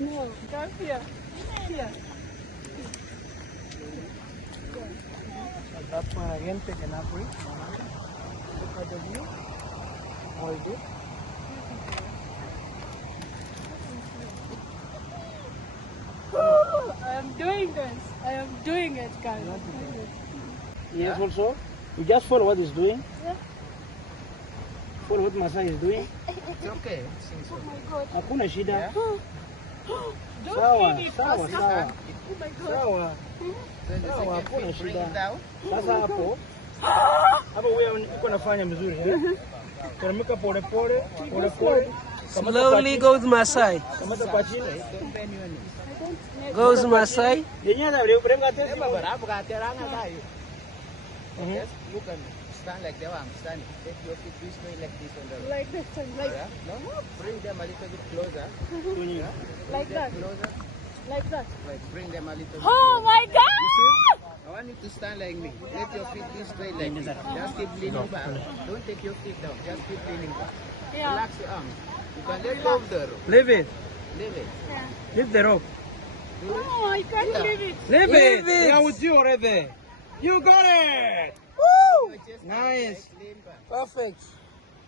No, come here. Here. At that point again, take an break. Look at the view. Hold it. I am doing this. I am doing it, guys. Yes, also. You just follow what he's doing. Yeah. Follow what Masai is doing. It's okay. Oh my God. Hakuna shida. Don't Sawa, feed it. sawa, sawa. Oh my God. Sawa. So the Sawa, second hakuna feet, bring shida. it down. Sasa hapo wewe uko nafanya mzuri eh? Teremka pole pole, pole pole. Slowly goes Masai. Kamata kwa chini. Goes Masai. Yenyewe ndio brenga tena. Yes, you can stand like that I'm standing. Take your feet this way like this on the Like this and like, yeah? No, bring them a little bit closer. like that. Closer. Like that. Like bring them a little bit Oh closer. my God! I want you to stand like me. Let your feet this way like this. Just keep leaning back. Don't take your feet down. Just keep leaning back. Yeah. Relax your arms. You can let go of the rope. Leave it. Leave it. Yeah. Leave the rope. Oh, I can't leave it. Leave Leave it. it. We are with you already. You got it. Just Nice. lean back. Perfect.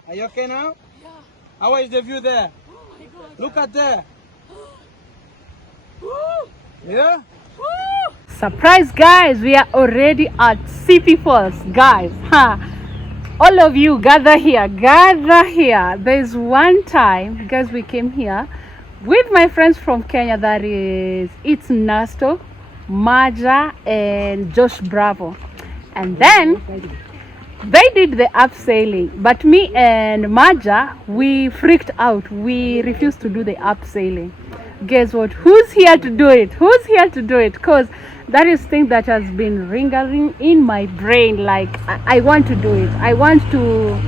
Are you okay now? Yeah. How is the view there? Oh my God. Look at there. Woo! Yeah? Woo! Surprise, guys, we are already at Sipi Falls, guys. All of you gather here. There's one time, guys, we came here with my friends from Kenya. That is, it's Nasto, Maja, and Josh Bravo. And then they did the abseiling, but me and Maja, we freaked out. We refused to do the abseiling. Guess what? Who's here to do it? Because that is thing that has been ringing in my brain. Like I want to do it. I want to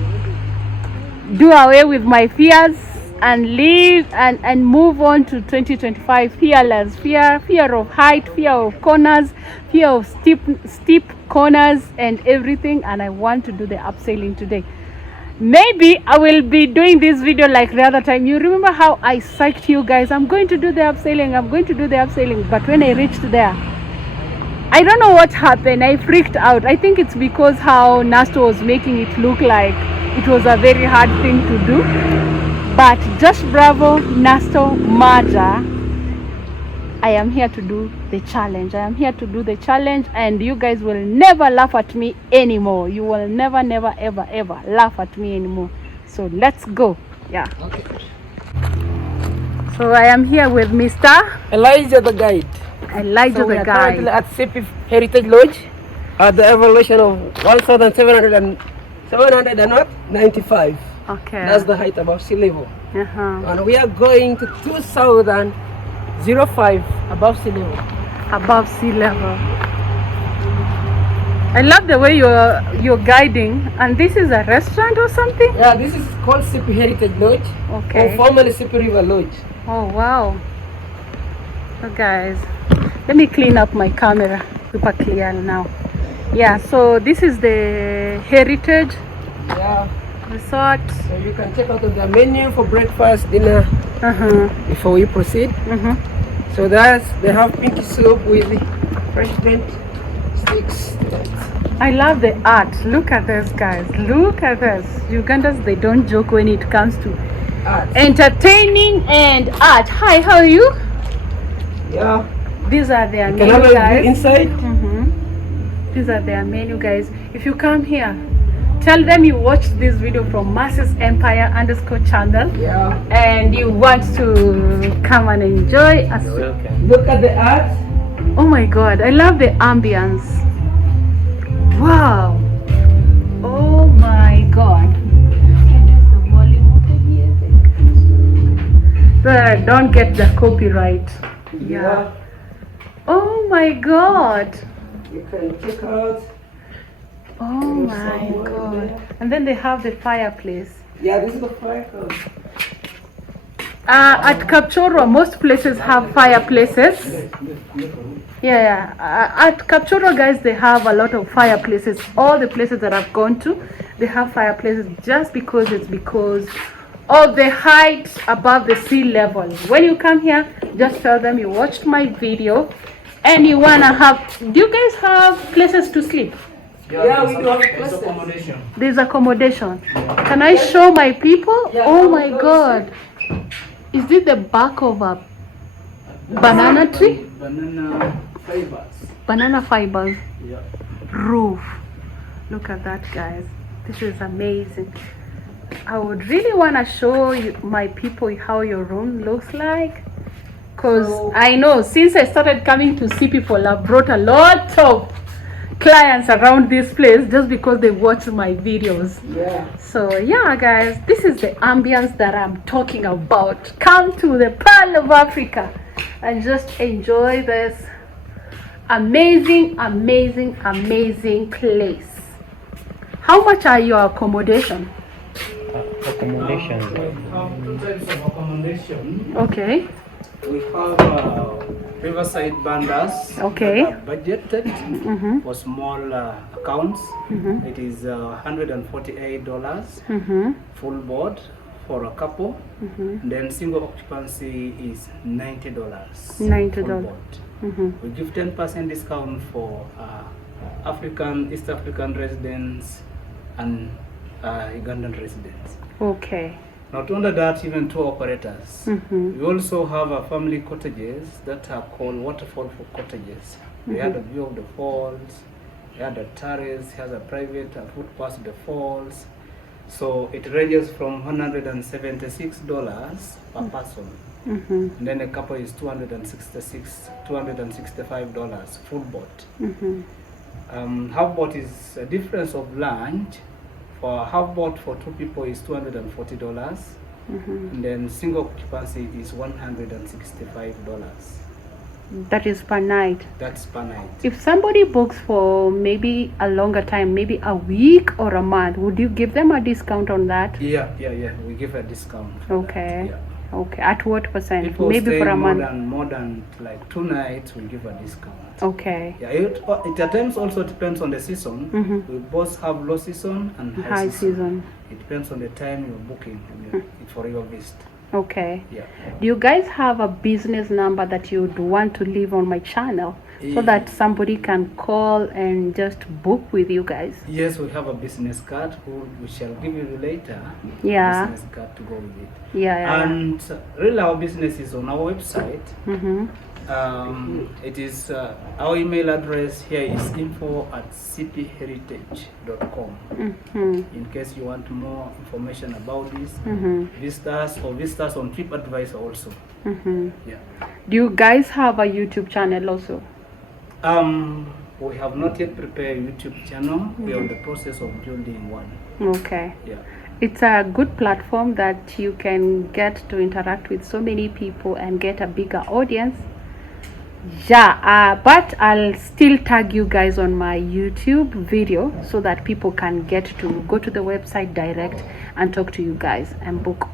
do away with my fears and live and move on to 2025 fearless. Fear of height, fear of corners, fear of steep corners and everything. And I want to do the abseiling today. Maybe I will be doing this video like the other time. You remember how I psyched you guys? I'm going to do the abseiling. But when I reached there, I don't know what happened. I freaked out. I think it's because how Nasto was making it look like it was a very hard thing to do. But Josh Bravo, Nasto, Maja, I am here to do the challenge. And you guys will never laugh at me anymore. You will never, ever laugh at me anymore. So let's go. Yeah. Okay. So I am here with Mr. Elijah the guide. Elijah We the are guy. currently at Sipi Heritage Lodge at the elevation of 1,795. Okay. That's the height above sea level. Uh-huh. And we are going to 2,005 above sea level. Above sea level. I love the way you're guiding. And this is a restaurant or something? Yeah, this is called Sipi Heritage Lodge, Okay. or formerly Sipi River Lodge. Oh wow. So guys, let me clean up my camera. Super clear now. Yeah, so this is the Heritage Yeah, Resort. so you can check out the menu for breakfast, dinner Uh-huh. before we proceed. Uh-huh. So they have pinky soup with fresh mint sticks. I love the art. Look at this, guys. Look at this. Ugandans, they don't joke when it comes to Art. entertaining and art. Hi, how are you? Yeah, These are their can have menu, a guys. view inside. These are their menu, guys. If you come here, tell them you watched this video from Masses Empire _ channel Yeah, and you want to come and enjoy us. look at the art. Oh my God, I love the ambience. Wow. Oh my God. Reduce the volume of the music so that I don't get the copyright. Yeah. Oh my God. You can check out. Oh my God. And then they have the fireplace. Yeah, this is the fireplace. At Kapchorwa, most places have fireplaces. Yeah. At Kapchorwa, guys, they have a lot of fireplaces. All the places that I've gone to, they have fireplaces just because it's because of the height above the sea level. When you come here, just tell them you watched my video and you wanna have. Do you guys have places to sleep? Yeah, we do have There's places. accommodation. There's accommodation. Can I show my people? Yeah, Oh come, my go God! Is this the bark of a banana tree? Banana fibers. Banana fibers. Yeah. Roof. Look at that, guys. This is amazing. I would really want to show you, my people, how your room looks like, because So- I know since I started coming to see people, I've brought a lot of clients around this place just because they watch my videos. Yeah. So yeah, guys, this is the ambience that I'm talking about. Come to the Pearl of Africa and just enjoy this amazing place. How much are your accommodation? Accommodation. We have two types of accommodation. Okay. We have riverside bandas. Okay. That are budgeted Mm-hmm. for small accounts. Mm-hmm. It is $148 Mm-hmm. full board for a couple. Mm-hmm. And then single occupancy is $90. $90. full board. Mm-hmm. We give 10% discount for East African residents and Ugandan residents. Okay. Not only that, even tour operators. Mm-hmm. We also have family cottages that are called Waterfall for cottages. They have a view of the falls, they have a terrace, has a private footpath to the falls. So it ranges from $176 per person. Mm-hmm. And then a couple is $265 full boat. Mm-hmm. Half boat is a difference of lunch. For half boat for two people is $240, Mm-hmm. and then single occupancy is $165. That is per night. That's per night. If somebody books for maybe a longer time, maybe a week or a month, would you give them a discount on that? Yeah. We give a discount. For Okay. That. Yeah. Okay. At what percent? People Maybe stay for a more month. than like 2 nights, we give a discount. Okay. Yeah, it at times also depends on the season. Mm-hmm. We both have low season and High season. It depends on the time you're booking for your visit. Okay. Yeah. Do you guys have a business number that you would want to leave on my channel so that somebody can call and just book with you guys? Yes, we have a business card we shall give you later. Yeah. Business card to go with it. Yeah. And really our business is on our website. Mm-hmm. It is our email address here is info@cpheritage.com. Mm-hmm. In case you want more information about this, Mm-hmm. visit us on TripAdvisor also. Mm-hmm. Yeah. Do you guys have a YouTube channel also? We have not yet prepared a YouTube channel. We are in the process of building one. Okay. Yeah. It's a good platform that you can get to interact with so many people and get a bigger audience. Yeah, but I'll still tag you guys on my YouTube video so that people can get to go to the website direct and talk to you guys and book.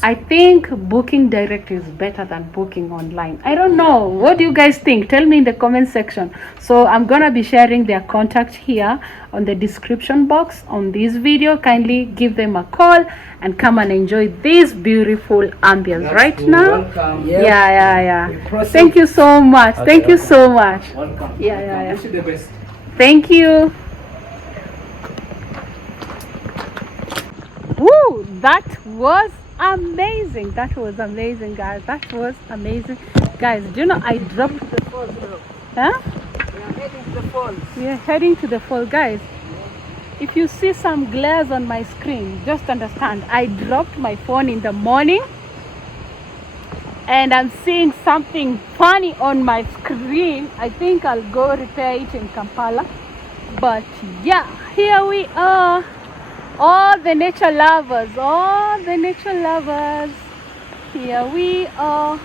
I think booking direct is better than booking online. I don't know. What do you guys think? Tell me in the comment section. So I'm gonna be sharing their contact here on the description box on this video. Kindly give them a call and come and enjoy this beautiful ambience right now. Welcome. Yeah. Proceed. Thank you so much. Thank you so much. Welcome. Yeah. Wish you the best. Thank you. Woo! That was amazing. That was amazing, guys. That was amazing, guys. Do you know I dropped the Falls, bro. huh? We are heading to the falls. We are heading to the fall, guys. If you see some glares on my screen, just understand I dropped my phone in the morning and I'm seeing something funny on my screen. I think I'll go repair it in Kampala. But yeah, here we are. All the nature lovers, here we are.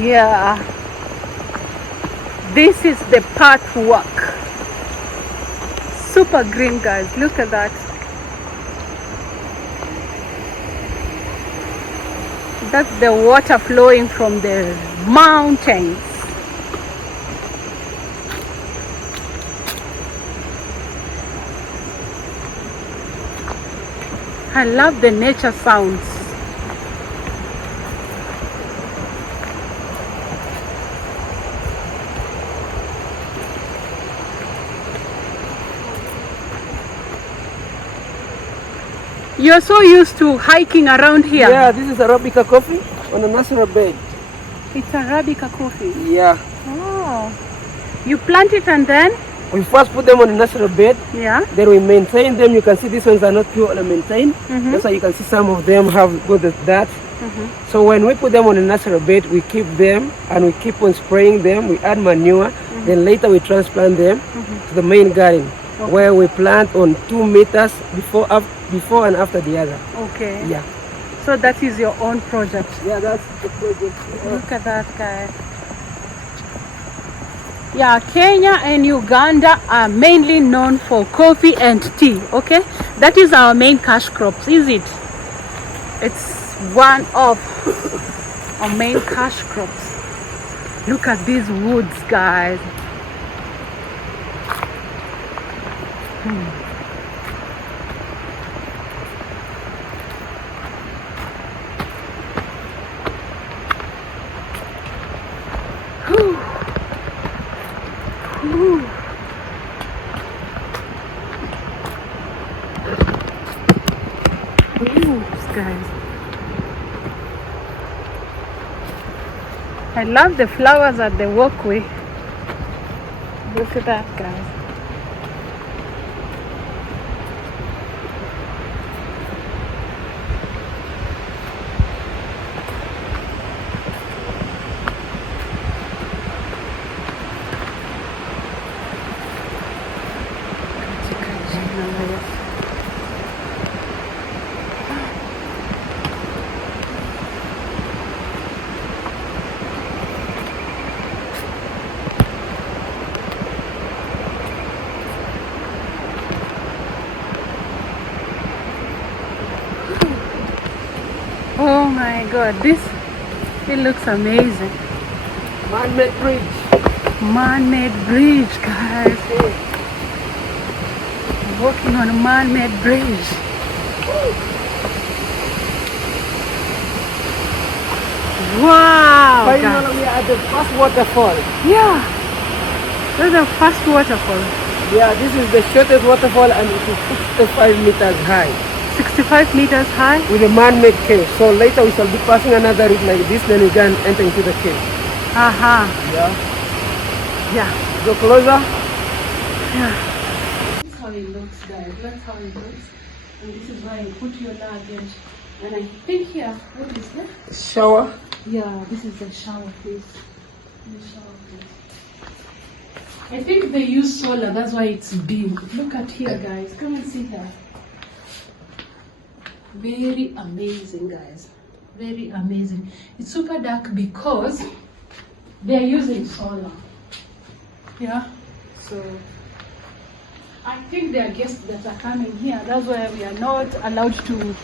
Yeah, this is the path walk. Super green, guys. Look at that. That's the water flowing from the mountains. I love the nature sounds. You're so used to hiking around here. Yeah, this is Arabica coffee on a natural bed. It's Arabica coffee. Yeah. Oh. You plant it and then? We first put them on a natural bed. Yeah. Then we maintain them. You can see these ones are not purely maintained. That's why you can see some of them have got that. So when we put them on a natural bed, we keep them and we keep on spraying them. We add manure. Then later we transplant them to the main garden, where we plant on 2 meters before and after the other. Okay. Yeah. So that is your own project. Yeah, that's the project. Look at that, guys. Yeah, Kenya and Uganda are mainly known for coffee and tea. Okay, that is our main cash crops, is it? It's one of our main cash crops. Look at these woods, guys. Guys, I love the flowers at the walkway. Look at that, guys. Oh my god, it looks amazing. Man-made bridge. Man-made bridge, guys. Walking on a man-made bridge. Wow, guys. Finally, we are at the first waterfall. Yeah, that's the first waterfall. Yeah, this is the shortest waterfall and it is 65 meters high. 65 meters high? With a man-made cave. So later we shall be passing another route like this, then we can enter into the cave. Aha. Yeah. Yeah. Go closer. Yeah. This is how it looks, guys. That's how it looks. And this is why you put your luggage. And I think here, what is that? Shower. Yeah, this is the shower place. The shower place. I think they use solar, that's why it's big. Look at here, guys. Come and see here. Very amazing, guys. Very amazing. It's super dark because they're using solar. Yeah. So I think there are guests that are coming here. That's why we are not allowed to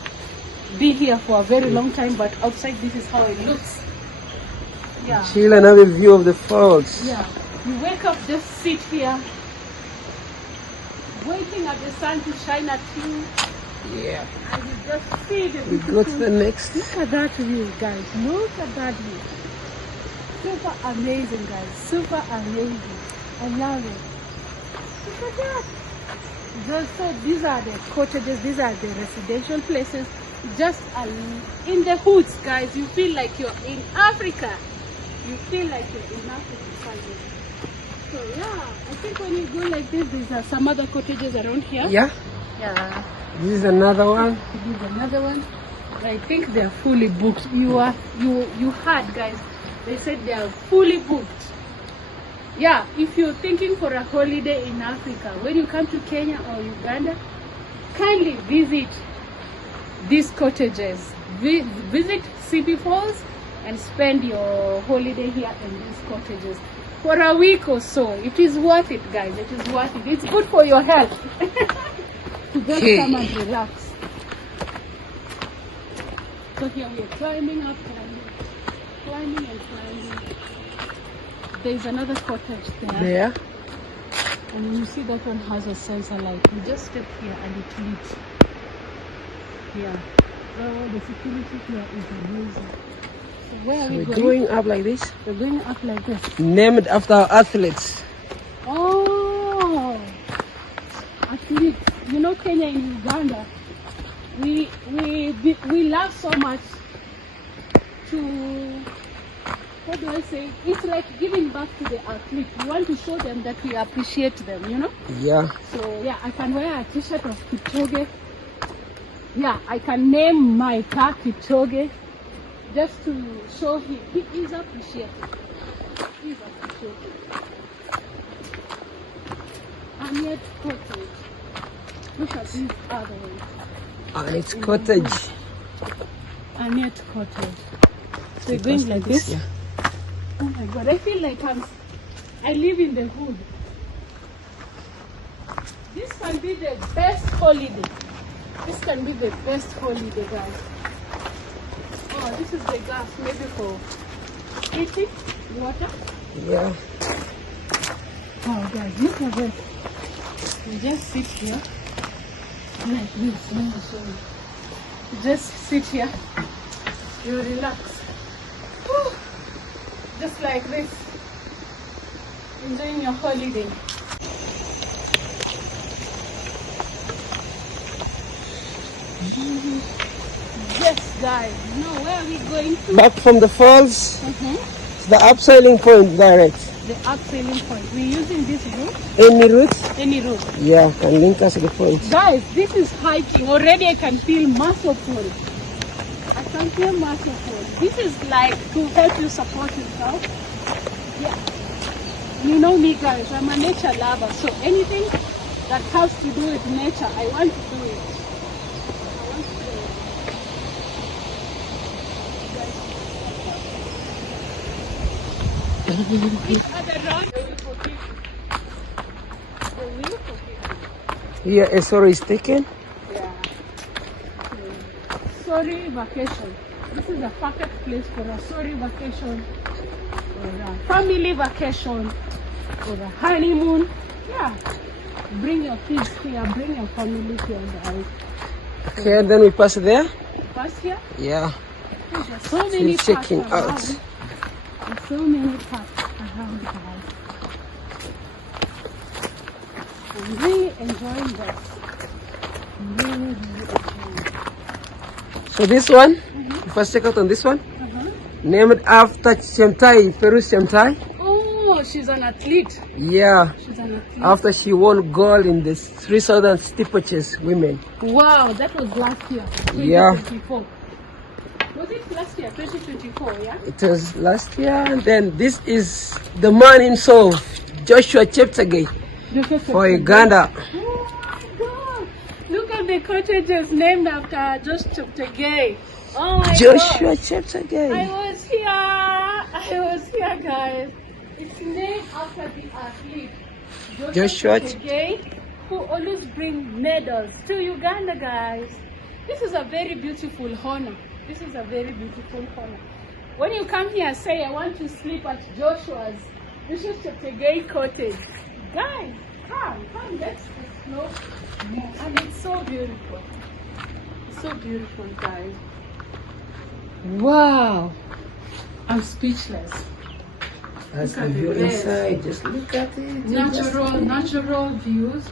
be here for a very long time. But outside, this is how it looks. Yeah. Chill and have a view of the falls. Yeah. You wake up, just sit here, waiting at the sun to shine at you. Yeah. And you just see the We go to the next. Look at that view, guys. Look at that view. Super amazing, guys. Super amazing. I love it. Look at that. So these are the cottages. These are the residential places. Just in the hoods, guys. You feel like you're in Africa. You feel like you're in Africa. So yeah, I think when you go like this, there's some other cottages around here. Yeah. Yeah. This is another one. This is another one. I think they are fully booked. You heard, guys. They said they are fully booked. Yeah, if you're thinking for a holiday in Africa, when you come to Kenya or Uganda, kindly visit these cottages. Visit Sipi Falls and spend your holiday here in these cottages for a week or so. It is worth it, guys. It is worth it. It's good for your health. To just come and relax. So here we are climbing up, climbing and climbing. There's another cottage there. There. And you see that one has a sensor light. We just step here and it lit. Yeah. Oh, the security here is amazing. So where are we We're going? going up like this. We're going up like this. Named after our athletes. Oh, actually, you know, Kenya and Uganda, we love so much to, what do I say? It's like giving back to the athletes. We want to show them that we appreciate them, you know? Yeah. So yeah, I can wear a t-shirt of Kipchoge. Yeah, I can name my car Kipchoge just to show him he is appreciated. He is appreciated. And yet cottage. Look at these other ones. And it's cottage. And yet cottage. So we're going like this. Yeah. Oh my god, I feel like I live in the hood. This can be the best holiday. This can be the best holiday, guys. Oh, this is the gas maybe for eating water. Yeah. Oh guys, look at this. You just sit here like this. Let me show you. You just sit here. You relax. Whew. Just like this. Enjoying your holiday. Yes, guys. Now where are we going to? Back from the falls, it's the abseiling point direct. The abseiling point. We're using this route. Any route? Any route. Yeah, can link us to the point. Guys, this is hiking. Already I can feel muscle pull. I can feel muscle pull. This is like to help you support yourself. Yeah. You know me, guys. I'm a nature lover. So anything that has to do with nature, I want to do it. I want to do it. These are the roads they will forgive you. They will forgive you. Here, a sorry is taken. Yeah. Sorry vacation. This is a perfect place for a sorry vacation, or a family vacation, or a honeymoon. Yeah. Bring your kids here, bring your family here, guys. Okay, and then we pass there. Pass here. Yeah. There's so many Still parks checking around. out. There's so many parks around, guys. I'm really enjoying this. I'm really enjoying it. So this one, first check out on this one. Named after Cheptegei, Peru's Cheptegei. Oh, she's an athlete. Yeah. She's an athlete. After she won gold in the 3,000 steeplechases women. Wow, that was last year. Yeah. 2024. Was it last year, 2024, yeah? It was last year, and then this is the man himself, Joshua Cheptegei, for Uganda. Oh my God. Look at the cottages named after Josh Cheptegei. Oh my Joshua God. Cheptegei. I was here, guys. It's named after the athlete Joshua Cheptegei, who always bring medals to Uganda, guys. This is a very beautiful honor. This is a very beautiful honor. When you come here, say, I want to sleep at Joshua's Cheptegei cottage. Guys, come, let's explore more. And it's so beautiful. It's so beautiful, guys. Wow. I'm speechless. That's Look at the view the inside. Just look at it. Natural views.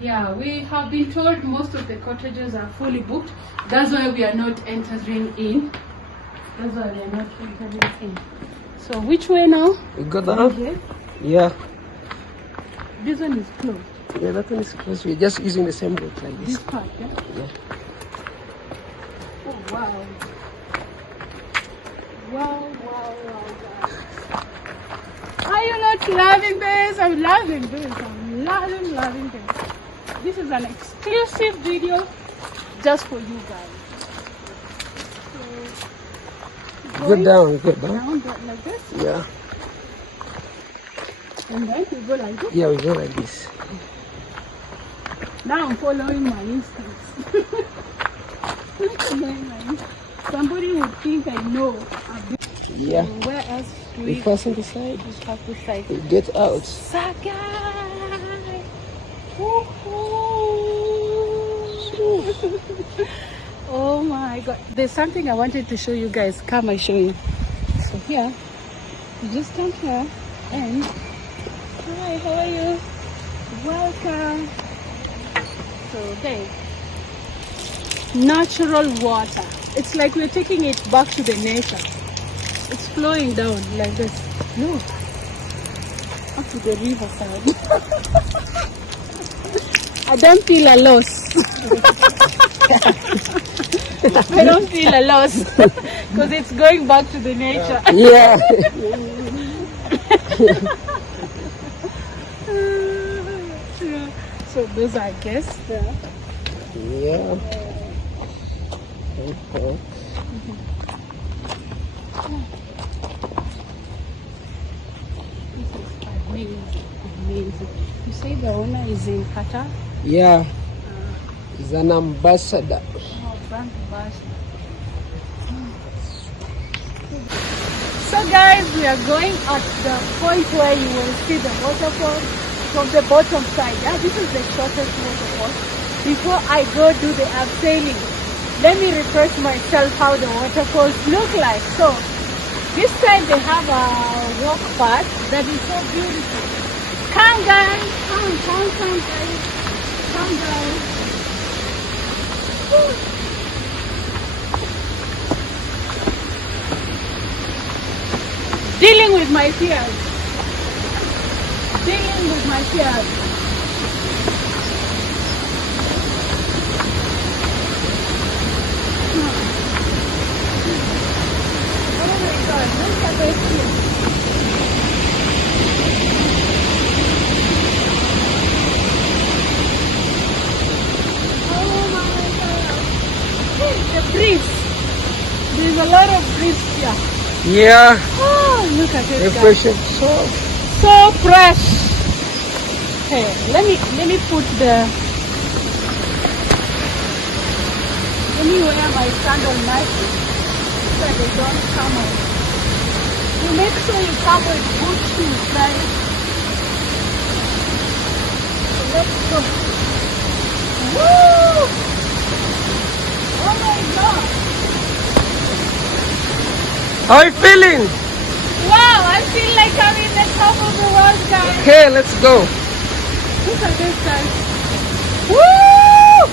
Yeah, we have been told most of the cottages are fully booked. That's why we are not entering in. That's why we are not entering in. So which way now? We got that one? Here. Yeah. This one is closed. Yeah, that one is close. We're just using the same route like This this. part, yeah? Yeah. Oh, wow. Wow, guys. Are you not loving this? I'm loving this. I'm loving this. This is an exclusive video just for you guys. So, Go down. down like this. Yeah. And then we go like this. Yeah, we go like this. Now I'm following my instincts. I'm following my instincts. Somebody would think I know. Yeah. Where else do We we fasten the side. just have to say? We get out. Sagai! Oh my god. There's something I wanted to show you guys. Come, I show you. So here, you just come here and hi, how are you? Welcome. So there. Natural water. It's like we're taking it back to the nature. It's flowing down like this. Look. Up to the riverside. I don't feel a loss. I don't feel a loss because it's going back to the nature. Yeah. Yeah. So those are guests. Yeah. Okay. Amazing. You say the owner is in Qatar? Yeah. He's an ambassador. Oh, brand ambassador. So guys, we are going at the point where you will see the waterfall from the bottom side. Yeah, this is the shortest waterfall. Before I go do the abseiling, let me refresh myself how the waterfalls look like. So this time they have a walk path that is so beautiful. Come guys, come guys, come guys. Woo. Dealing with my fears. Dealing with my fears. Oh my god, look at this here. Oh my god. The breeze. There's a lot of breeze here. Yeah. Oh, look at it, guys. Refreshing. So fresh. Okay, let me put the. Let me wear my sandal nicely so they don't come on. You make sure you come with good shoes, guys. So let's go. Woo! Oh my god! How are you feeling? Wow, I feel like I'm in the top of the world, guys. Okay, let's go. Look at this, guys. Woo!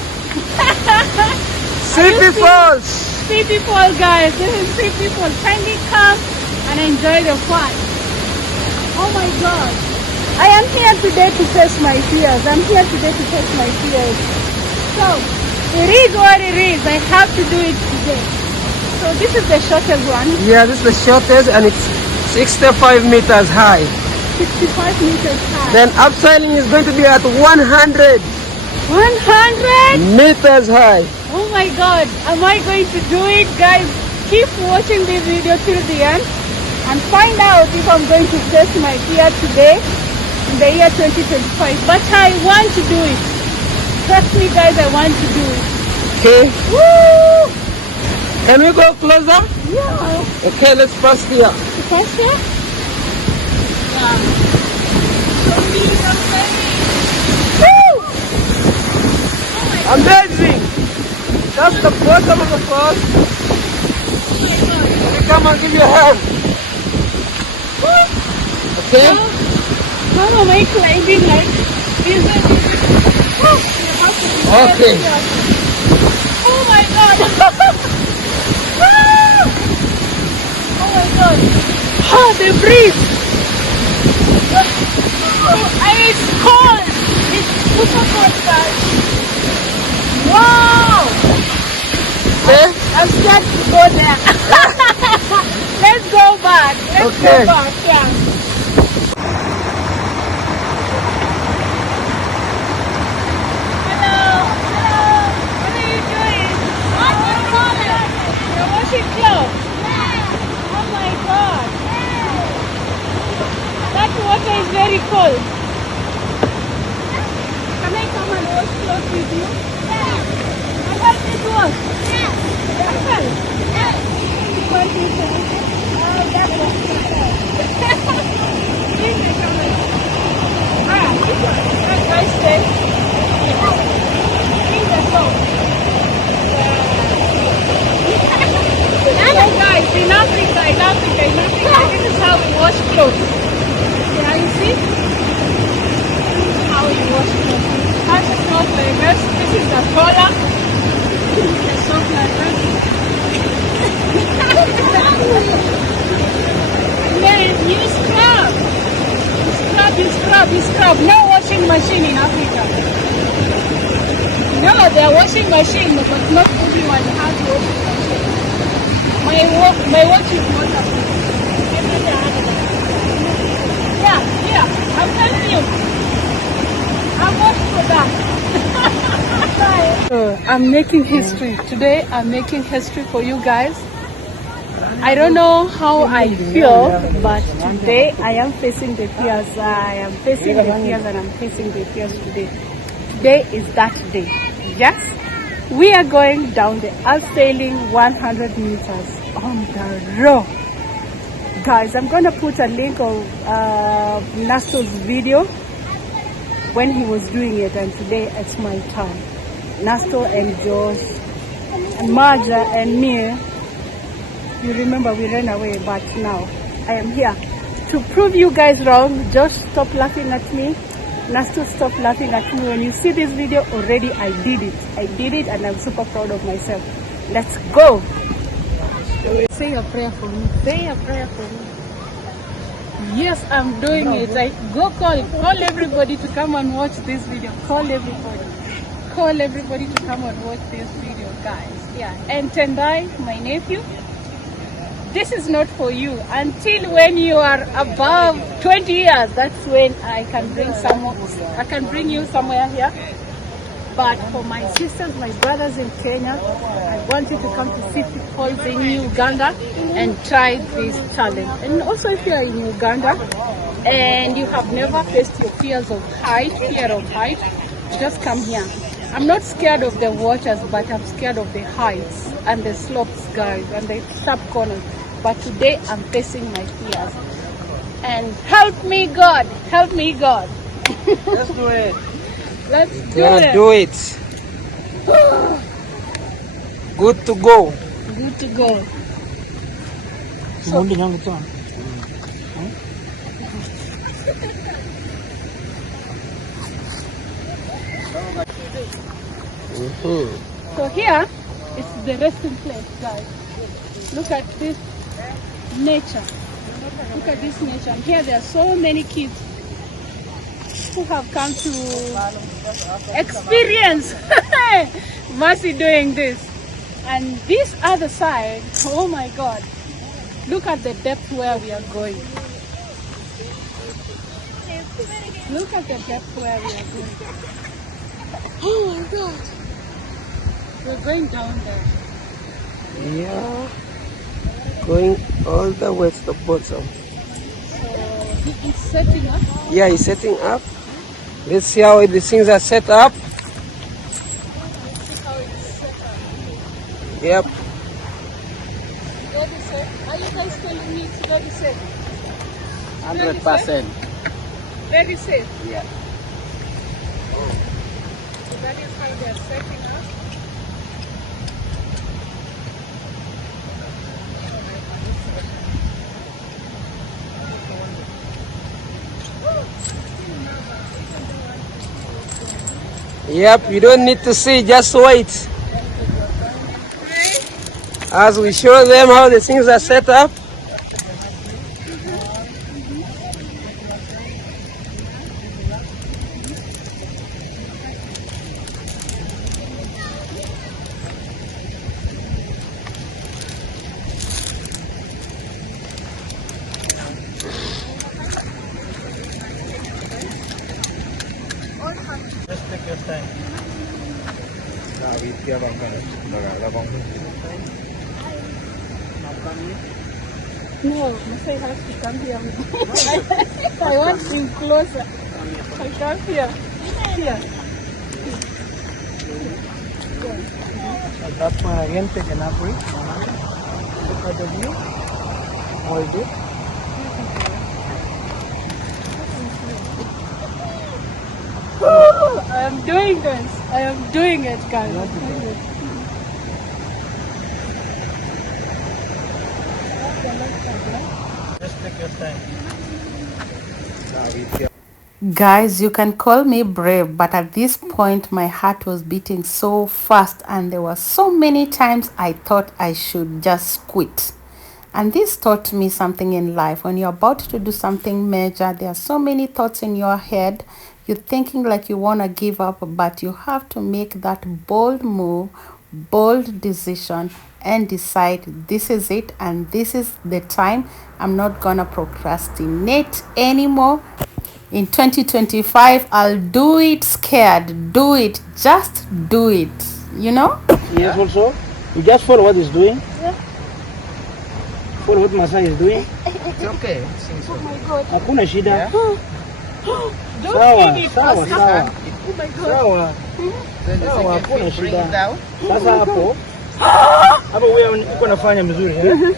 Sipi Falls. Sipi Falls, guys. This is Sipi Falls. Kindly come and enjoy the fun. Oh my God. I am here today to test my fears. I'm here today to test my fears. So, it is what it is. I have to do it today. So this is the shortest one. Yeah, this is the shortest and it's 65 meters high. 65 meters high. Then abseiling is going to be at 100 100? meters high. Oh my God. Am I going to do it? Guys, keep watching this video till the end and find out if I'm going to test my fear today in the year 2025. But I want to do it. Trust me guys, I want to do it. Okay. Woo! Can we go closer? Yeah. Okay, let's pass here. First here? Yeah. So me, I'm ready. Woo! Amazing! That's the bottom of the falls. Oh my God. Let me come and give you a hand. Woo! Okay? How am I climbing like this? Woo! You have to be Okay. careful. Oh my God! Oh my God! Oh, the breeze! Oh, and it's cold! It's super cold, guys! Wow! Okay? I'm scared to go there. Let's go back. Let's Okay. go back. Yeah. Hello. Hello. What are you doing? You're washing clothes. Oh my God. That water is very cold. Can I come and wash clothes with you? help me to wash? Yeah. Help. That's what. Bring the camera. Nice day. Bring the soap. Hey guys, in Africa, this is how we wash clothes. Yeah, you see? This is how we wash clothes. Catch a cloth like this. This is the collar. The soap like this. Then you scrub. You scrub. No washing machine in Africa. No, there are washing machine, but not everyone has washing machine. My watch is waterproof. Yeah, I'm telling you. I'm washed for that. I'm making history. Today I'm making history for you guys. I don't know how I feel, but today I am facing the fears. I am facing the fears and I'm facing the fears today. Today is that day. Yes, we are going down the Abseiling 100 meters on the road. Guys, I'm going to put a link of Nasto's video when he was doing it, and today it's my turn. Nasto and Josh and Marja and me, you remember we ran away, but now I am here to prove you guys wrong. Josh, stop laughing at me. Nasto, stop laughing at me. When you see this video, already I did it and I'm super proud of myself. Let's go. Say a prayer for me. Say a prayer for me. Yes, I'm doing it. Go call everybody to come and watch this video. Call everybody to come and watch this video, guys. Yeah, and Tendai, my nephew, this is not for you. Until when you are above 20 years, that's when I can bring you somewhere here. But for my sisters, my brothers in Kenya, I want you to come to Sipi Falls in Uganda and try this challenge. And also if you are in Uganda and you have never faced your fear of height, just come here. I'm not scared of the waters, but I'm scared of the heights and the slopes, guys, and the sharp corners. But today I'm facing my fears. And help me, God. Help me, God. Let's do it. Let's do it. Good to go. Good to go. So here is the resting place, guys. Look at this nature. Look at this nature. And here there are so many kids who have come to experience Mercy doing this. And this other side, oh my God, look at the depth where we are going. Look at the depth where we are going. Oh my God, we're going down there. Yeah, going all the way to the bottom. So he's setting up. Yeah, he's setting up. Let's see how the things are set up. Let's see how it's set up. Yep. Very safe. Are you guys telling me it's very safe? 100%. Very safe. Yeah. So that is how they are setting up. Yep, you don't need to see, just wait. As we show them how the things are set up. Just take your time. No, Masai has to come here. I want him closer. I come here. Here. At that point again, take enough breath. Look at the view. Hold it. I am doing this. I am doing it, guys. Just take your time. Guys, you can call me brave, but at this point my heart was beating so fast and there were so many times I thought I should just quit. And this taught me something in life. When you're about to do something major, there are so many thoughts in your head. You're thinking like you want to give up, but you have to make that bold move, bold decision, and decide this is it and this is the time. I'm not gonna procrastinate anymore. In 2025, I'll do it scared. Do it. Just do it. You know? Yes, also. You just follow what he's doing. Yeah. Follow what Masai is doing. It's okay. Oh my God. Hakuna shida. Don't Sawa, feed it. sawa, sawa. Oh my God. Sawa. Then the Sawa, second hakuna feet, bring shida. it down. Sasa hapo wewe uko nafanya mzuri eh?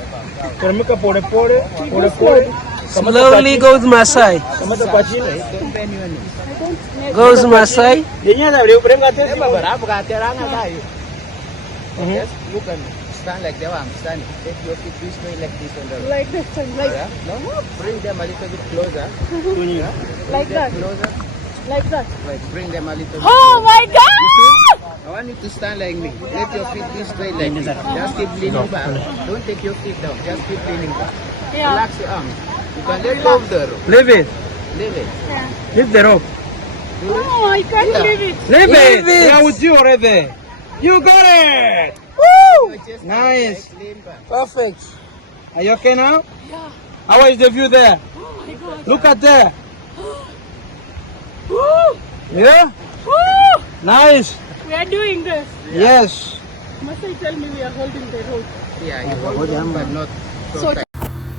Teremka pole pole, pole pole. Slowly goes Masai. Kamata kwa chini. Goes Masai. Yenyewe ndio brenga tena. Yes, you can stand like the way I'm standing. Take your feet this way, like this on the Like this and like, yeah? No, bring them a little bit closer. like that. Closer. Like that. Like bring them a little bit Oh my God! I want you to stand like me. Let your feet be straight like this. Just keep leaning back. Don't take your feet down. Just keep leaning back. Yeah. Relax your arms. You can let go of the rope. Leave it. Leave it. Yeah. Leave the rope. Oh, I can't Yeah. leave it. Leave it. Leave it. We are with you already. You got it. Just Nice. like lean back. Perfect. Are you okay now? Yeah. How is the view there? Oh my God. Look at there. Woo! Yeah? Woo! Nice. We are doing this. Yes. Must I tell me we are holding the rope? Yeah, you hold on, but not so So tight.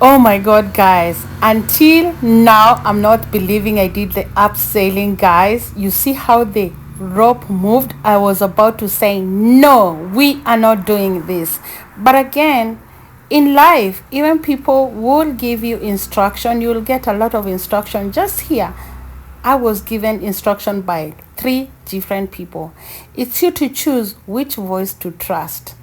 oh my God, guys, until now I'm not believing I did the abseiling, guys. You see how the rope moved? I was about to say no, we are not doing this. But again, in life, even people will give you instruction. You'll get a lot of instruction. Just here, I was given instruction by 3 different people. It's you to choose which voice to trust.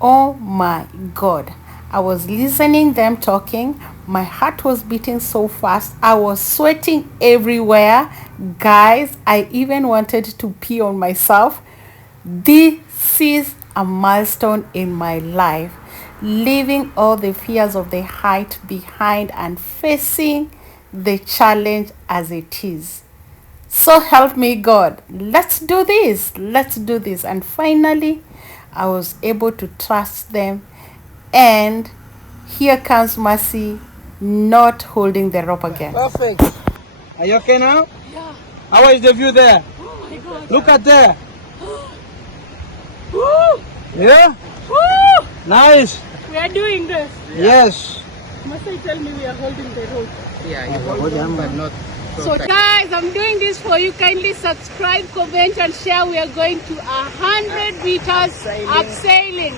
Oh my God. I was listening them talking. My heart was beating so fast. I was sweating everywhere. Guys, I even wanted to pee on myself. This is a milestone in my life. Leaving all the fears of the height behind and facing the challenge as it is. So help me God. Let's do this. Let's do this. And finally, I was able to trust them. And here comes Mercy not holding the rope again. Perfect. Are you okay now? Yeah. How is the view there? Oh my God. Look at there. Woo! Yeah? Woo! Nice. We are doing this. Yes. Must I tell me we are holding the rope? Yeah, you hold on, but not so So tight. guys, I'm doing this for you. Kindly subscribe, comment and share. We are going to 100 meters abseiling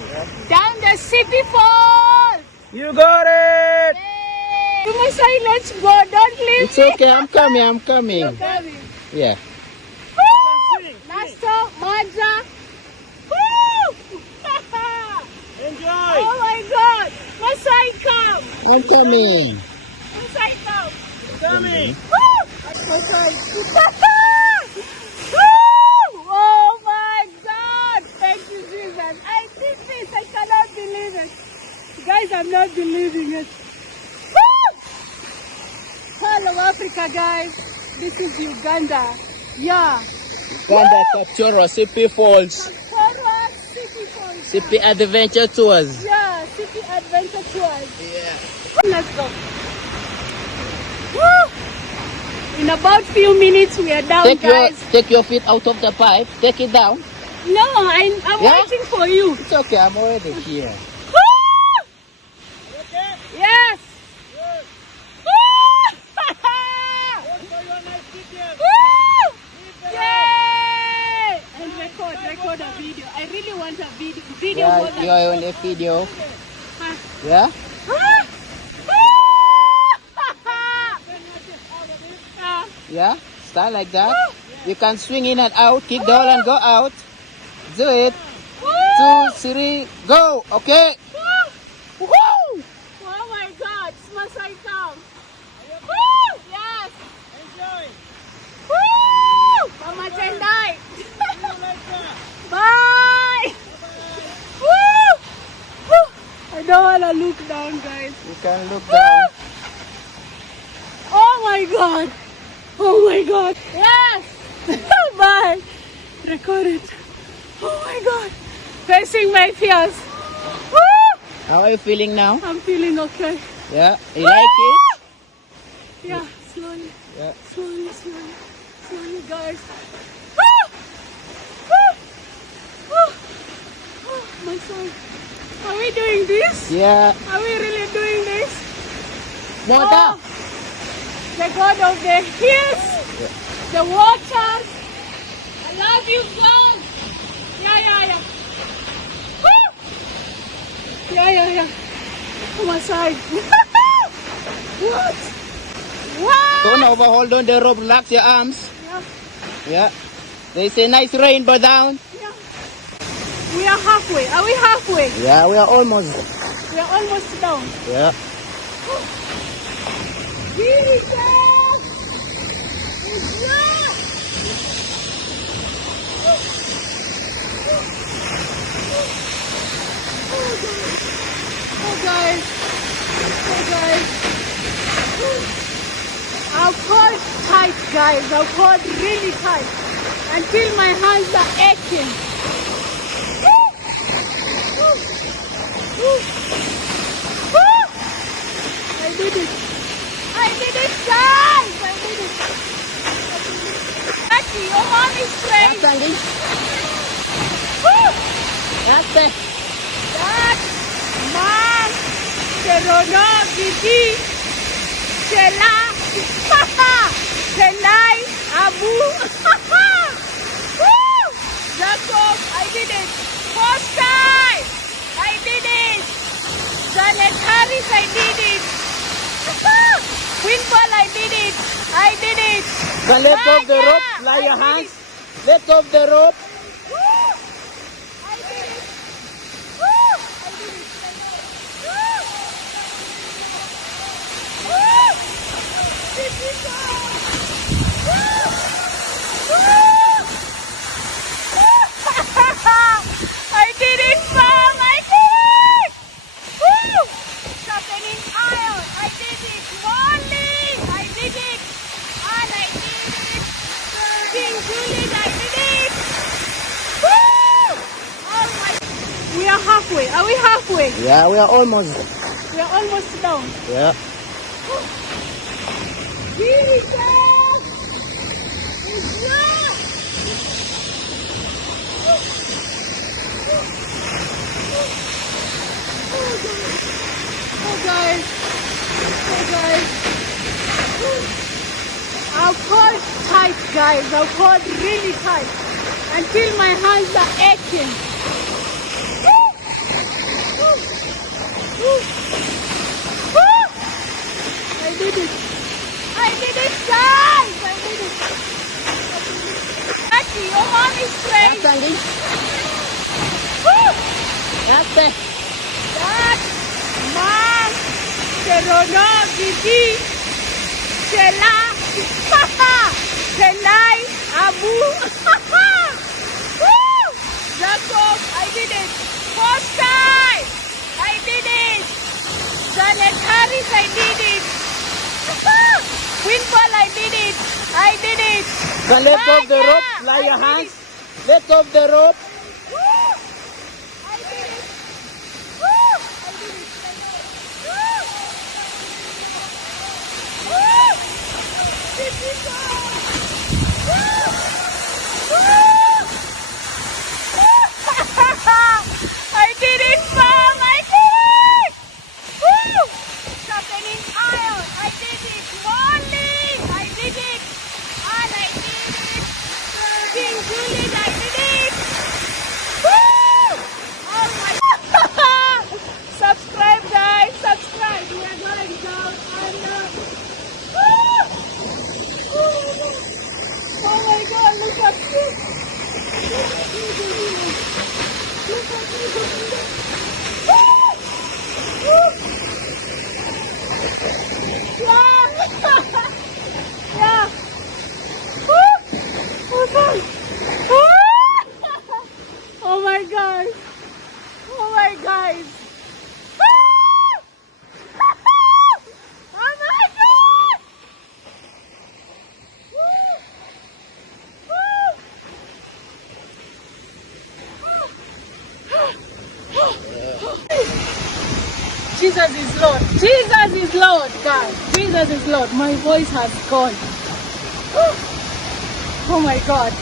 down the Sipi Falls. You got it. Yay! You must say let's go. Don't leave It's me. okay, I'm coming, I'm coming. Coming. Yeah. Woo! Nasto, Maja. Woo! Enjoy. Oh my God. Must I come? I'm coming. Must I come? Coming. Woo! Must I? Woo! Oh my God. Thank you, Jesus. I did this. I cannot believe it. Guys, I'm not believing it. Woo! Hello, Africa, guys. This is Uganda. Yeah. Uganda Capture Sipi Falls. Horror City Falls. Sipi Adventure Tours. Yeah, City Adventure Tours. Yeah. Let's go. Woo! In about few minutes, we are down, guys. Take your feet out of the pipe. Take it down. No, I'm Yeah? waiting for you. It's okay, I'm already here. Woo! Yes. Woo! Woo! Yay! And record a video. I really want a video more Yeah, than you are on a video. Huh? Yeah? Yeah? Style like that. You can swing in and out, kick the hole and go out. Do it. 2, 3, go. Okay. Woo! Oh my God, Masai come. Woo! Yes. Enjoy. Woo! Mama Tendai. Bye. Woo! Woo! I don't want to look down, guys. You can look down. Oh my God. Oh my God. Yes. Bye. Record it. Oh my God. Facing my fears. Woo! How are you feeling now? I'm feeling okay. Yeah? You like it? Yeah, slowly, Yeah. slowly, slowly, slowly, guys. Ah! Ah! Ah! Ah, my son. Are we doing this? Yeah. Are we really doing this? Water. Oh, the God of the hills, the water. I love you, God. Yeah. Woo! Yeah. Come aside. What? What? Don't hold on the rope, relax your arms. Yeah. Yeah. There's a nice rainbow down. Yeah. We are halfway. Are we halfway? Yeah, we are almost. We are almost down. Yeah. Jesus! It's not! Oh guys. I'll hold tight, guys. I'll hold really tight until my hands are aching. I did it, guys. I did it. Lucky, your mom is straight. That's it. Dad, Mom, Serono, Gigi, Shela, Tendai, Abu. Woo! Jacob, I did it. First time, I did it. Janet Harris, I did it. Winfall, I did it. I did it. Then let go of the rope, Maya, fly I your did hands. it. Let go of the rope. Woo! I did it. Woo! I did it. Woo! Woo! This is all. Woo! Woo! I did it, Mom. I did it. Woo! Sharpening iron. I did it. Molly. I did it. And I did it. King Juliet. I did it. Woo! Oh my. We are halfway. Are we halfway? Yeah, we are almost. We are almost down. Yeah. Jesus! It's not! Oh guys. I'll hold tight, guys. I'll hold really tight until my hands are aching. I did it, guys. I did it. Lucky, your mom is straight. Woo! That's it. Dad, Mom, Serono, Gigi, Shela, Tendai, Abu. Woo! Jacob, I did it. First time, I did it. Janet Harris, I did it. Winfall, I did it. I did it. Then let go of the Maya, rope, fly your I did hands. it. Let go of the rope. Woo! I did it. Woo! I did it. Woo! Woo! This is all. Woo! Woo! I did it, Mom. I did it. Woo! Sharpening iron. I did it. Molly. I did it. And I did it. King Juliet, I did it. Woo! Yeah. Oh my god. Oh my god. Oh my god. Jesus is Lord. Jesus is Lord, guys. Jesus is Lord. My voice has gone. Oh my God.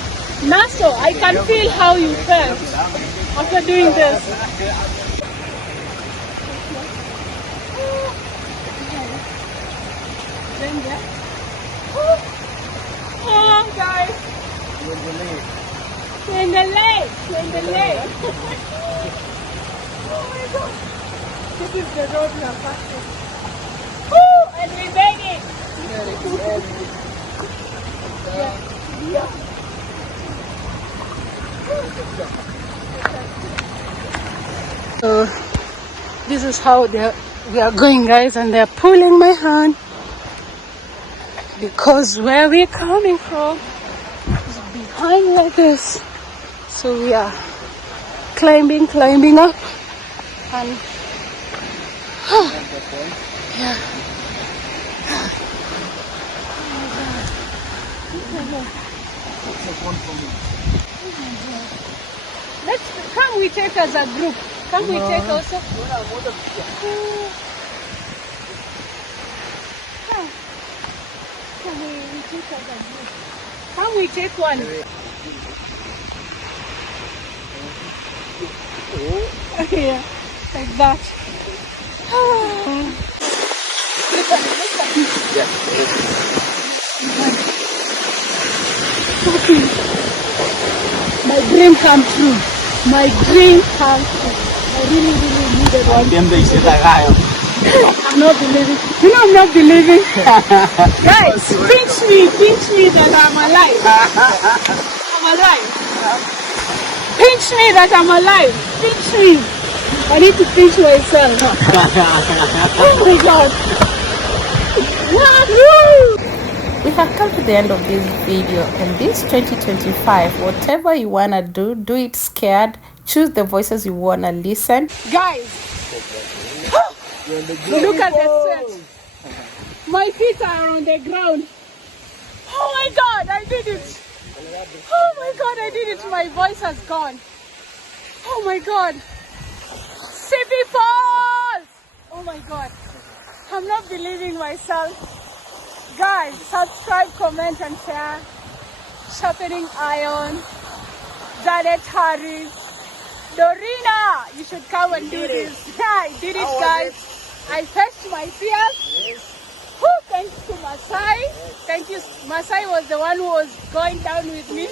Naso, I can feel how you felt after doing this. Oh, guys. We're in the lake. We're in the lake. Oh my God. This is the road we are passing. Woo! And we made it. Yeah. So this is how we are going, guys, and they're pulling my hand because where we're coming from is behind like this. So we are climbing up, and yeah. Come we take as a group. Come we take also. Come we take as a group. Come we take one. Yeah, like that. My dream come true. My dream come true. I really needed one. I'm not believing. You know I'm not believing. Guys, pinch me that I'm alive. I'm alive. Pinch me that I'm alive. Pinch me. I need to pinch myself. Oh my God. Woo! We have come to the end of this video, and this 2025, whatever you wanna do it scared. Choose the voices you wanna listen. Guys, look at the sweat. My feet are on the ground. Oh my God, I did it. Oh my God, I did it. My voice has gone. Oh my God. Sipi Falls. Oh my God. I'm not believing myself. Guys, subscribe, comment, and share. Sharpening Iron, Janet Harris, Dorina, you should come and do this. Yeah, I did it, guys. I faced my fears. Thanks to Masai. Thank you. Masai was the one who was going down with me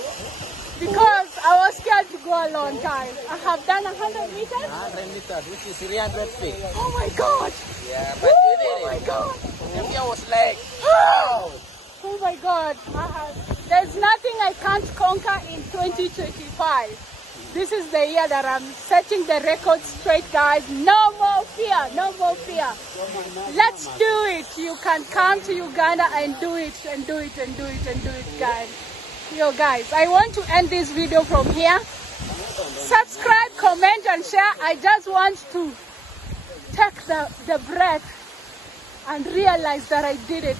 because I was scared to go alone, guys. I have done 100 meters. 100 meters, which is 300 feet. Oh my God. Yeah, but you did it. Oh my God. The fear was like, oh my God. There's nothing I can't conquer in 2025. This is the year that I'm setting the record straight, guys. No more fear, no more fear. Let's do it. You can come to Uganda and do it, and do it, and do it, and do it, guys. Yo, guys, I want to end this video from here. Subscribe, comment, and share. I just want to take the breath and realize that I did it.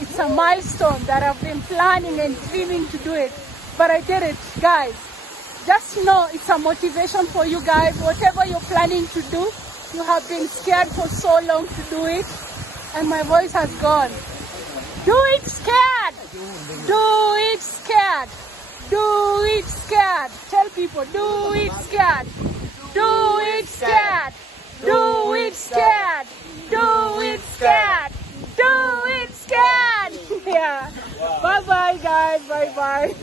It's a milestone that I've been planning and dreaming to do it, but I did it, guys. Just know it's a motivation for you guys. Whatever you're planning to do, you have been scared for so long to do it, and my voice has gone. Do it scared. Do it scared. Do it scared. Tell people, do it scared. Do it scared. Do it scared. Do it scared. Do it scared. Yeah. Bye bye, guys. Bye bye.